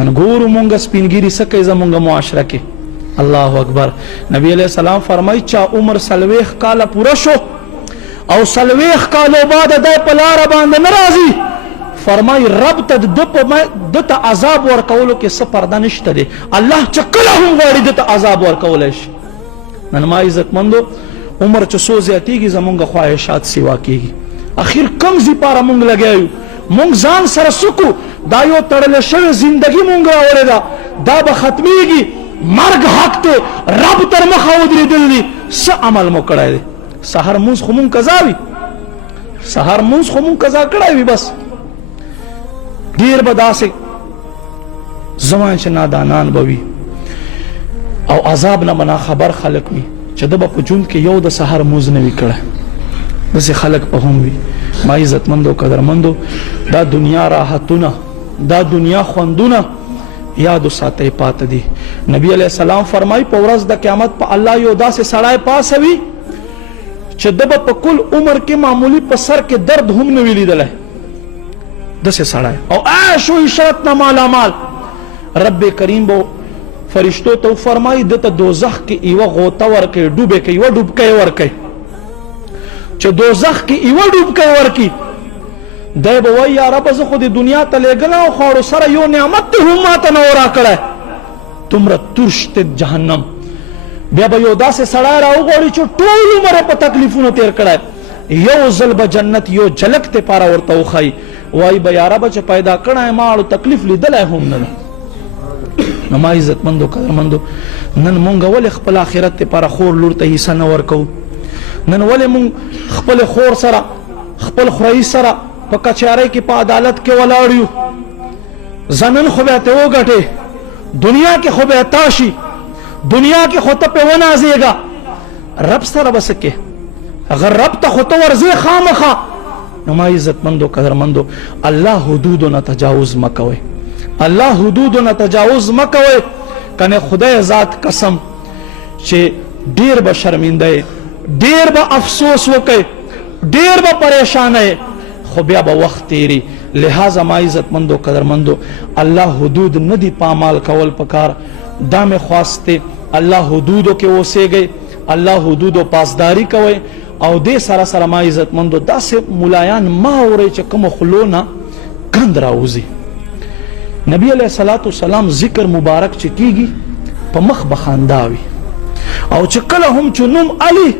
نن ګورو مونږ سپینګیری سکه زمونږ معاشره کې. الله اکبر. نبی علیہ السلام فرمای چا عمر 40 کاله پوره شو او 40 کالو بعد د په لار باندې ناراضي، فرمای رب ته د عذاب ورکولو کې څه پرده نشته دی. الله چې کله هم غواړي د عذاب ورکولی شي. نن ما عزتمندو عمر چې څو زیاتېږي زمونږ خواهشات سیوا کېږي. اخر کم زی پاره مونږ لګیا یو، مونږ ځان سره سکو دا یو تړلی شوې زندګي مونږ راوړې ده، دا به ختمیږي، مرګ حق دی، رب تر مخه ودرېدل دي. څه عمل مو کړی دی؟ سحر مونځ خو مونږ قضا وي، سحر مونځ خو مونږ قضا کړی وي. بس ډېر به داسې زمان چې نادانان به وي او عذاب نه به ناخبر خلک وي چې ده به په ژوند کې یو د سحر مونځ نه وي کړی. داسې خلک به هم وي. ما عزتمندو قدرمندو دا دنیا راحتونه، دا دنیا خوندونه یادو ساتئ پاته دي. نبی علیہ السلام فرمای په ورځ د قیامت په الله یو داسې سړی پاسوي چې ده به په کل عمر کې معمولی په سر کې درد هم نه وي لیدلی. داسې سړی او عیش و عشرت نه مالامال. رب کریم به فرشتو ته فرمایي ده ته دوزخ کې یوه غوطه ورکوي، ډوبې کوي، یوه ډوبکی ورکوي. چې دوزخ کې یوه ډوبکی ورکي دی به وایي یا رب زه خو د دنیا ته لېږلی او خواړو سره یو نعمت دې هم ماته نه و راکړی، دومره ترش دی جهنم. بیا به یو داسې سړی راوغواړي چې ټول عمر په تکلیفونو تېر کړی، یو ځل به جنت یو جلک دپاره ورته وښایي، وایي به یا ربه چې پیدا کړی ما اړو تکلیف لیدلی هم نه ده. نو ما عزتمندو قدرمندو نن مونږ ولې خپل آخرت دپاره خور لور ته حصه نه ورکوو؟ نن ولې مونږ خپل خور سره خپل خوریي سره په کچارۍ کې په عدالت کې ولاړ یو؟ زنن خو به ته وګټې، دنیا کې خو به تا شي، دنیا کې خو ته پې ونازېږه، رب سره به څه کې؟ هغه رب ته خو ته ورځې خامخا. نو ما عزتمندو قدرمندو الله حدودو نه تجاوز مه کوئ، الله حدودو نه تجاوز مه کوئ. کنه خدای ذات قسم چې ډېر به شرمنده، ډېر به افسوس وکئ، ډېر به پریشانه، خو بیا به وخت تیری. لہذا ما عزتمندو قدرمندو الله حدود نه دي پامال کول پکار. دا مې خواستې الله حدودو کې اوسېږئ، الله حدودو پاسداری کوئ او دې سره سره ما عزتمندو داسې ملایان مه اورئ چې کومو خولو نه ګند راوځي. نبی علیه الصلاة والسلام ذکر مبارک چې کیږي په مخ به خندا وي او چې کله هم چې نوم علي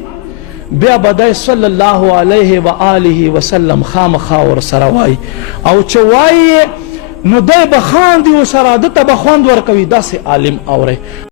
بیا بدای صلی الله علیه و آله وسلم خامخا ورسره وایي او چې وایي نو دی به خاندي ورسره، ده ته به خوند ورکوي. داسې عالم اورئ.